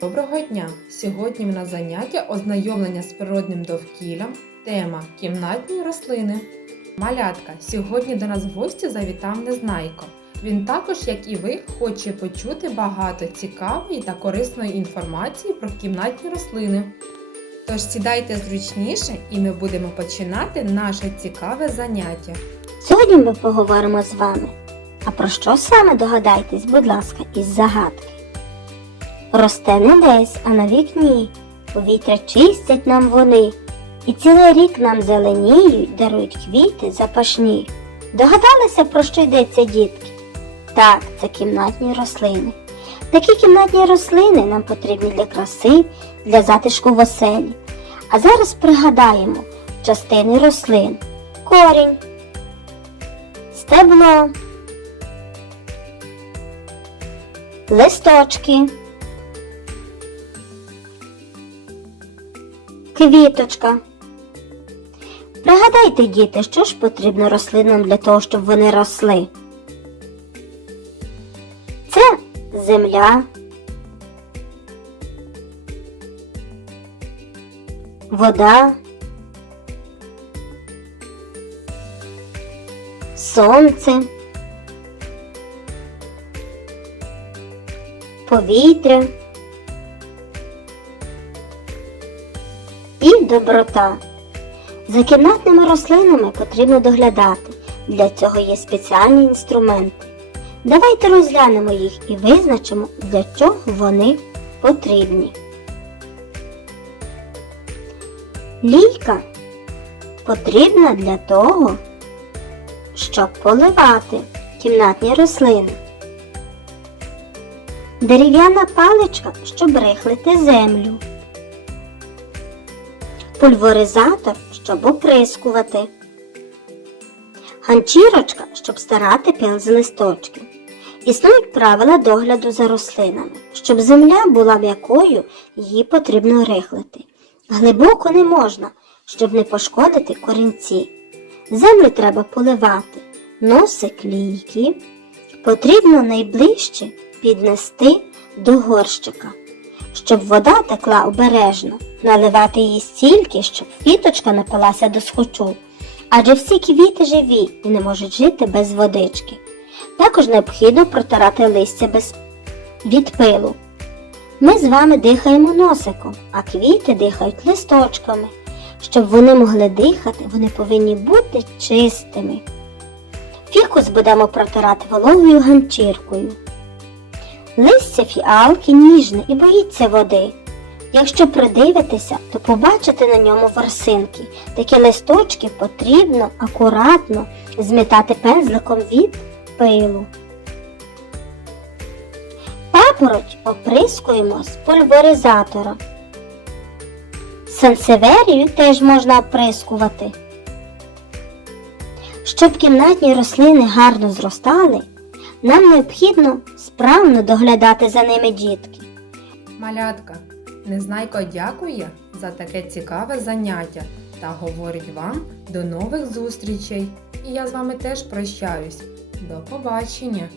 Доброго дня! Сьогодні в нас заняття ознайомлення з природним довкіллям. Тема кімнатні рослини. Малятка, сьогодні до нас в гості завітав Незнайко. Він також, як і ви, хоче почути багато цікавої та корисної інформації про кімнатні рослини. Тож сідайте зручніше і ми будемо починати наше цікаве заняття. Сьогодні ми поговоримо з вами. А про що саме догадайтесь, будь ласка, із загадки? Росте не десь, а на вікні. Повітря чистять нам вони. І цілий рік нам зеленіють, дарують квіти запашні. Догадалися, про що йдеться, дітки? Так, це кімнатні рослини. Такі кімнатні рослини нам потрібні для краси, для затишку в оселі. А зараз пригадаємо частини рослин. Корінь, стебло, листочки, квіточка. Пригадайте, діти, що ж потрібно рослинам для того, щоб вони росли. Це земля, вода, сонце, повітря доброта. За кімнатними рослинами потрібно доглядати. Для цього є спеціальні інструменти. Давайте розглянемо їх і визначимо, для чого вони потрібні. Лійка потрібна для того, щоб поливати кімнатні рослини. Дерев'яна паличка, щоб рихлити землю. Пульверизатор, щоб оприскувати. Ганчірочка, щоб старати пил з листочків. Існують правила догляду за рослинами. Щоб земля була м'якою, її потрібно рихлити. Глибоко не можна, щоб не пошкодити корінці. Землю треба поливати. Носик лійки потрібно найближче піднести до горщика, щоб вода текла обережно, наливати її стільки, щоб квіточка напилася до схочу. Адже всі квіти живі і не можуть жити без водички. Також необхідно протирати листя без від пилу. Ми з вами дихаємо носиком, а квіти дихають листочками. Щоб вони могли дихати, вони повинні бути чистими. Фікус будемо протирати вологою ганчіркою. Листя фіалки ніжне і боїться води. Якщо придивитися, то побачите на ньому ворсинки. Такі листочки потрібно акуратно змітати пензликом від пилу. Папороть оприскуємо з пульверизатора. Сансеверію теж можна оприскувати. Щоб кімнатні рослини гарно зростали, нам необхідно справно доглядати за ними дітки. Малятка, Незнайко дякує за таке цікаве заняття та говорить вам до нових зустрічей. І я з вами теж прощаюсь. До побачення!